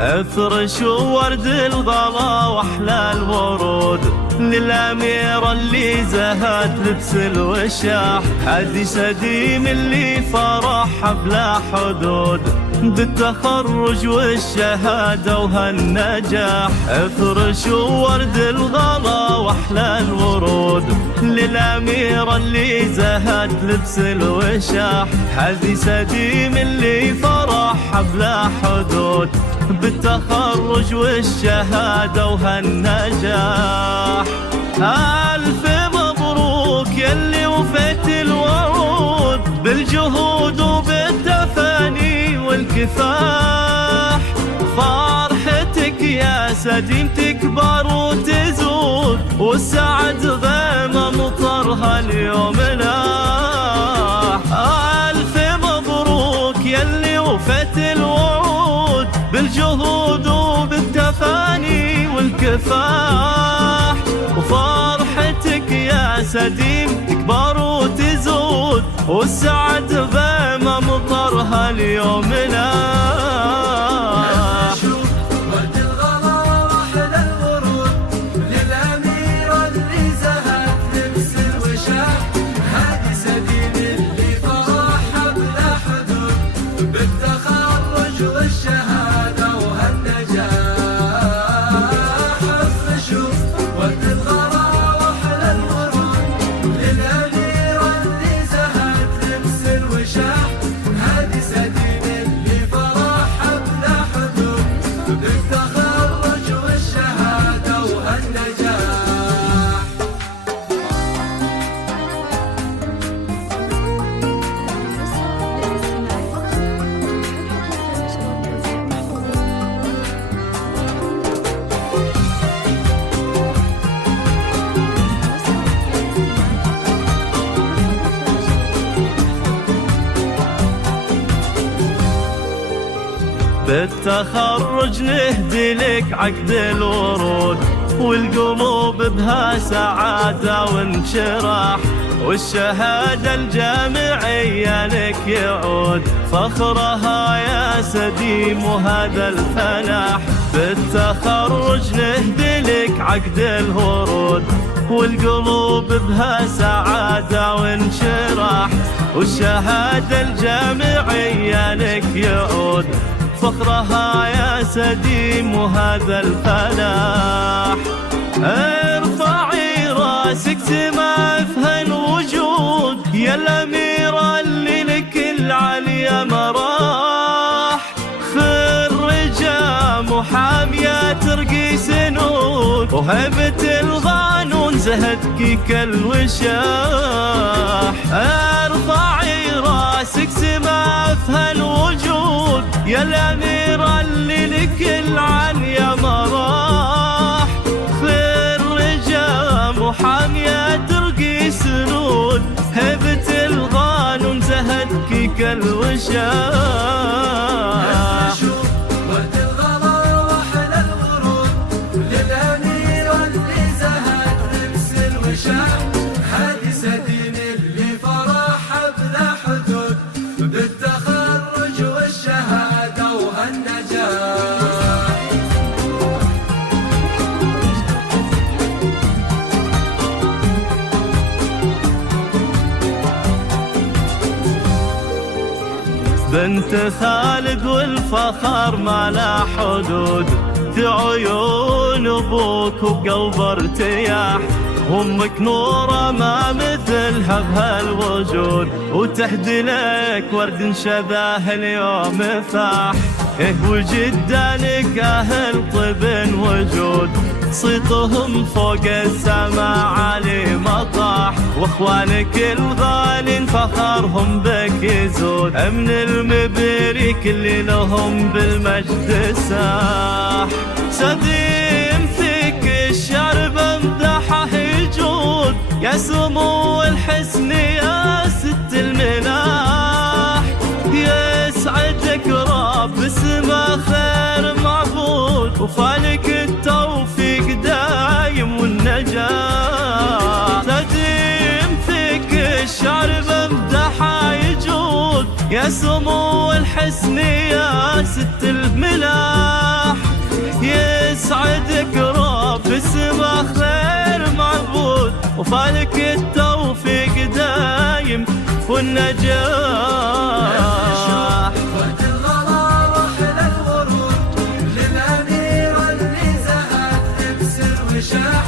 افرش ورد الغلا واحلى الورود للأميرة اللي زهت لبس الوشاح، هدي سديم اللي فرحها بلا حدود بالتخرج والشهادة وهالنجاح. افرش ورد الغلا واحلى الورود للأميرة اللي زهت لبس الوشاح، هدي سديم اللي فرحها بلا حدود بالتخرج والشهادة وهالنجاح. ألف مبروك يلي وفيت الوعود بالجهود وبالتفاني والكفاح، فرحتك يا سديم تكبر وتزود والسعد غيم مطرها اليوم لاح. ألف مبروك يلي وفيت الوعود بالجهود وبالتفاني والكفاح، وفرحتك يا سديم تكبر وتزود والسعد غيم مطرها اليوم لاح. ورد الغلا واحلى الورود للأميرة اللي زهت لبس الوشاح، هادي سديم اللي فرحها بلا حدود بالتخرج والشهادة وهالنجاح. افرشوا ورد الغلا واحلى الورود للأميرة اللي زهت لبس الوشاح، هادي سديم اللي فرحها بلا حدود بالتخرج والشهادة وهالنجاح. بالتخرج نهدي لك عقد الورود والقلوب بها سعادة وانشراح، والشهادة الجامعية لك يعود فخرها يا سديم وهذا الفلاح. بالتخرج نهدي لك عقد الورود والقلوب بها سعادة وانشراح، والشهادة الجامعية لك يعود فخرها يا سديم وهذا الفلاح. ارفعي راسك سما في هالوجود يا الأميرة اللي لك العليا مراح، خرجة محامية ترقي سنود وهيبة القانون زهدك كالوشاح. ارفعي راسك سما في هالوجود يا الأميرة اللي لك العليا مراح، خرجة محامية ترقي سنود هيبة القانون زهدك كالوشاح. ورد الغلا واحلى الورود للأميرة اللي زهت لبس الوشاح، هادي سديم اللي فرحها بلا حدود بالتخرج والشهادة وهالنجاح. بنت خالد والفخر ما لا حدود، في عيون ابوك وقلب ارتياح، امك نوره ما مثلها بهالوجود وتهدي لك ورد شذاه اليوم فاح. وجدانك اهل طب وجود صيتهم فوق السماء عالي مطاح، واخوانك الغالين فخرهم بك يزود من المبريك اللي لهم بالمجد ساح. سديم فيك الشعر بمدحه يجود يا سمو الحسن يا ست الملاح، يسعدك رب اسمه خير معبود وفالك التوفيق دايم يا سمو الحسن يا ست الملاح، يسعدك رب اسمه خير معبود، وفالك التوفيق دايم والنجاح. وقت الغلا واحلى الورود للأميرة اللي زهت تبسر وشاح.